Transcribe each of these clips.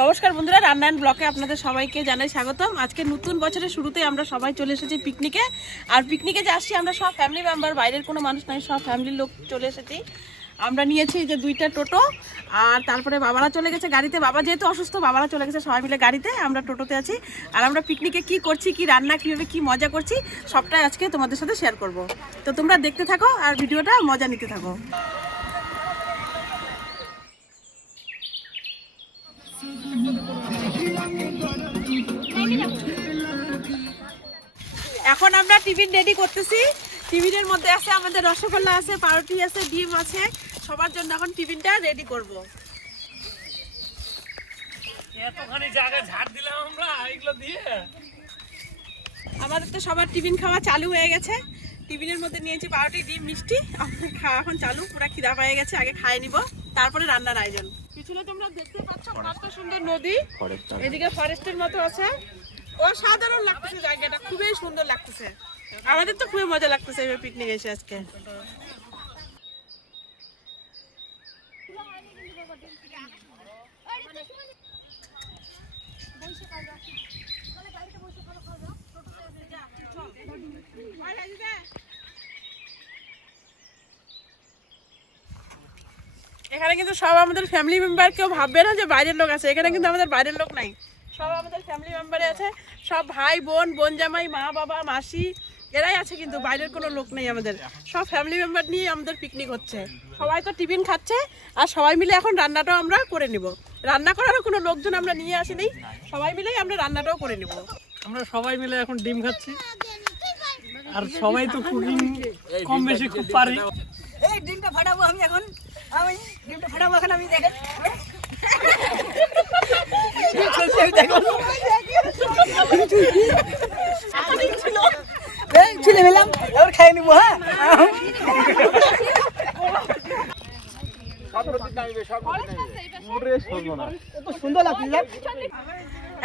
নমস্কার বন্ধুরা রান্নায়ন ব্লকে আপনাদের সবাইকে জানাই স্বাগতম। আজকে নতুন বছরের শুরুতে আমরা সবাই চলে এসেছি পিকনিকে আর পিকনিকে যে আসছি, আমরা সব ফ্যামিলি মেম্বার বাইরের কোনো মানুষ নাই, সব ফ্যামিলির লোক চলে এসেছি। আমরা নিয়েছি যে দুইটা টোটো, আর তারপরে বাবারা চলে গেছে গাড়িতে। বাবা যেহেতু অসুস্থ, বাবারা চলে গেছে সবাই মিলে গাড়িতে। আমরা টোটোতে আছি। আর আমরা পিকনিকে কি করছি, কি রান্না, কীভাবে কি মজা করছি, সবটাই আজকে তোমাদের সাথে শেয়ার করব। তো তোমরা দেখতে থাকো আর ভিডিওটা মজা নিতে থাকো। এখন আমরা টিফিন রেডি করতেছি। টিফিনের মধ্যে আছে আমাদের রসগোল্লা আছে পাউরুটি আছে ডিম আছে। সবার জন্য এখন টিফিনটা রেডি করব। এতখানি জায়গায় ঝাড় দিলাম আমরা এগুলো দিয়ে। আমাদের তো সবার টিফিন খাওয়া চালু হয়ে গেছে। টিফিনের মধ্যে নিয়েছি পাউরুটি ডিম মিষ্টি। আমাদের খাওয়া এখন চালু পুরো খিদা পেয়ে গেছে আগে খাই নিব। তারপরে রান্নার আয়োজন। পিছনে তোমরা দেখতে পাচ্ছ কত সুন্দর নদী। এদিকে ফরেস্টের মতো আছে। অসাধারণ লাগতেছে জায়গাটা, খুবই সুন্দর লাগতেছে। আমাদের তো খুবই মজা লাগতেছে এবার পিকনিক এসে আজকে। এখানে কিন্তু সব আমাদের ফ্যামিলি মেম্বার কেউ ভাববে না যে বাইরের লোক আছে, এখানে কিন্তু আমাদের বাইরের লোক নাই। সব আমাদের ফ্যামিলি মেম্বারে আছে। সব ভাই বোন বোন জামাই মা বাবা মাসি এরাই আছে কিন্তু বাইরের কোনো লোক নেই আমাদের। সব ফ্যামিলি মেম্বার নিয়ে আমাদের পিকনিক হচ্ছে। সবাই তো টিফিন খাচ্ছে আর সবাই মিলে এখন রান্নাটাও আমরা করে নিব। রান্না করারও কোনো লোকজন আমরা নিয়ে আসিনি। সবাই মিলেই আমরা রান্নাটাও করে নিব। আমরা সবাই মিলে এখন ডিম খাচ্ছি। আর সবাই তো কুকিং কম বেশি খুব পারি। এই ডিমটা ফাটাবো আমি এখন। আমি ডিমটা ফাটাবো এখন আমি দেখে চলছে আমি দেখো এই ছিলে এবার খাই হ্যাঁ?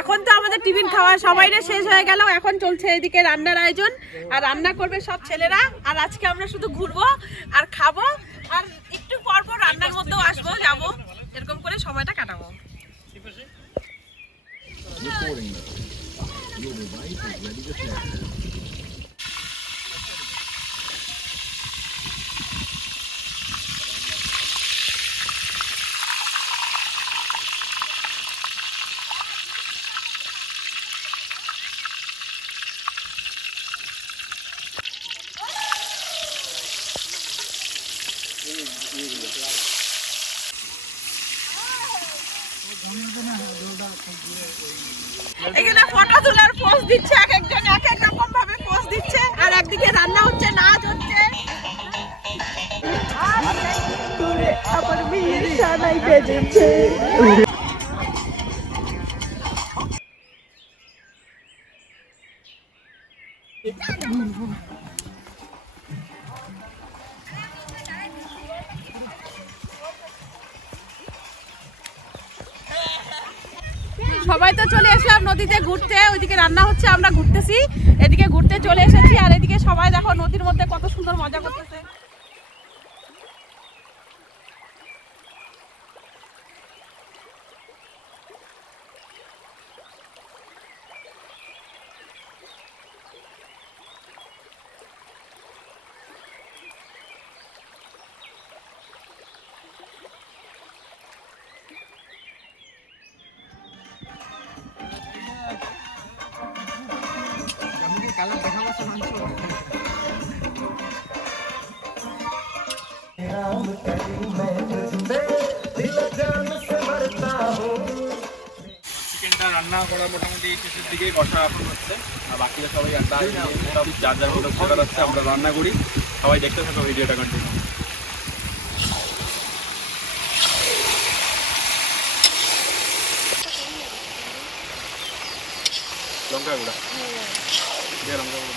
এখন তো আমাদের টিফিন খাওয়া সবাইরে শেষ হয়ে গেল। এখন চলছে এদিকে রান্নার আয়োজন। আর রান্না করবে সব ছেলেরা। আর আজকে আমরা শুধু ঘুরবো আর খাব। আর একটু পর পর রান্নার মধ্যেও আসব, যাব। এরকম করে সময়টা কাটাবো। Jangan pernah doa tak dia. এখানে ফটো তোলার পোজ দিচ্ছে, এক একজন, এক এক রকম ভাবে পোজ দিচ্ছে, আর একদিকে রান্না হচ্ছে, নাচ হচ্ছে। আমার বীর সানাই বেজেছে সবাই তো চলে আসলাম নদীতে ঘুরতে, ওইদিকে রান্না হচ্ছে, আমরা ঘুরতেছি। এদিকে ঘুরতে চলে এসেছি, আর এদিকে সবাই দেখো নদীর মধ্যে কত সুন্দর মজা করতেছে। চিকেনটা রান্না করা মোটামুটি শেষের দিকে কষা হচ্ছে। আর বাকিরা সবাই আড্ডা সব যার যার মতো খাবার হচ্ছে আমরা রান্না করি। সবাই দেখতে থাকো ভিডিওটা কন্টিনিউ লঙ্কা গুঁড়া। লঙ্কা গুঁড়া।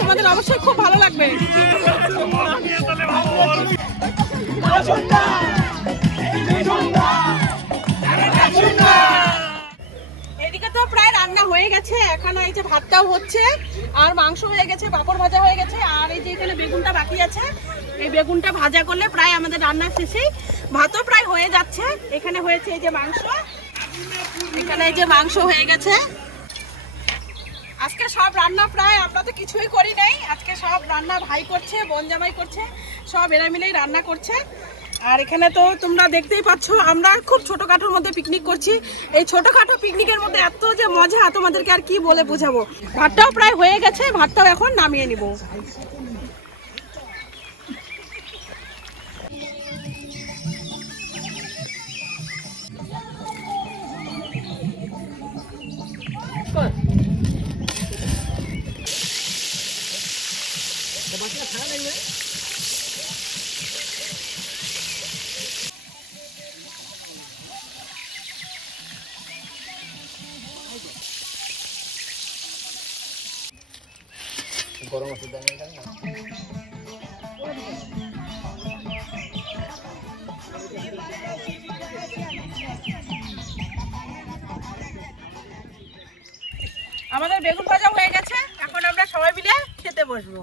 তোমাদের অবশ্যই খুব ভালো লাগবে। এদিকে তো প্রায় রান্না হয়ে গেছে, এখন এই যে ভাতটাও হচ্ছে, আর মাংস হয়ে গেছে, পাঁপড় ভাজা হয়ে গেছে, আর এই যে এখানে বেগুনটা বাকি আছে, এই বেগুনটা ভাজা করলে প্রায় আমাদের রান্না শেষেই। ভাতও প্রায় হয়ে যাচ্ছে, এখানে হয়েছে এই যে মাংস, এখানে এই যে মাংস হয়ে গেছে। আজকে সব রান্না প্রায়, আমরা তো কিছুই করি নাই। আজকে সব রান্না ভাই করছে, বোন জামাই করছে, সব এরা মিলেই রান্না করছে। আর এখানে তো তোমরা দেখতেই পাচ্ছ, আমরা খুব ছোটোখাটোর মধ্যে পিকনিক করছি। এই ছোটোখাটো পিকনিকের মধ্যে এত যে মজা, তোমাদেরকে আর কি বলে বোঝাবো? ভাতটাও প্রায় হয়ে গেছে, ভাতটাও এখন নামিয়ে নিব। আমাদের বেগুন ভাজা হয়ে গেছে। এখন আমরা সবাই মিলে খেতে বসবো।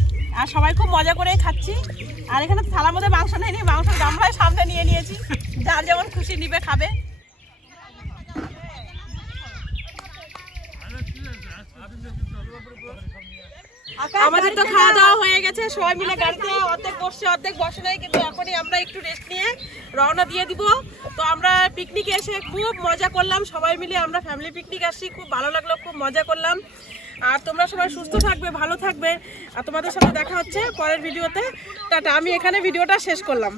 আর সবাই খুব মজা করে খাচ্ছি। আর এখানে থালার মধ্যে মাংস নেয়নি মাংস গামলায় সামনে নিয়ে নিয়েছি। যার যেমন খুশি নিবে, খাবে। আমাদের তো খাওয়া দাওয়া হয়ে গেছে, সবাই মিলে গাড়িতে অর্ধেক বসছে, অর্ধেক বসে নাই, কিন্তু এখনই আমরা একটু রেস্ট নিয়ে রওনা দিয়ে দিব। তো আমরা পিকনিকে এসে খুব মজা করলাম, সবাই মিলে আমরা ফ্যামিলি পিকনিক আসছি, খুব ভালো লাগল, খুব মজা করলাম। আর তোমরা সবাই সুস্থ থাকবে, ভালো থাকবে। আর তোমাদের সাথে দেখা হচ্ছে পরের ভিডিওতে। টাটা, আমি এখানে ভিডিওটা শেষ করলাম।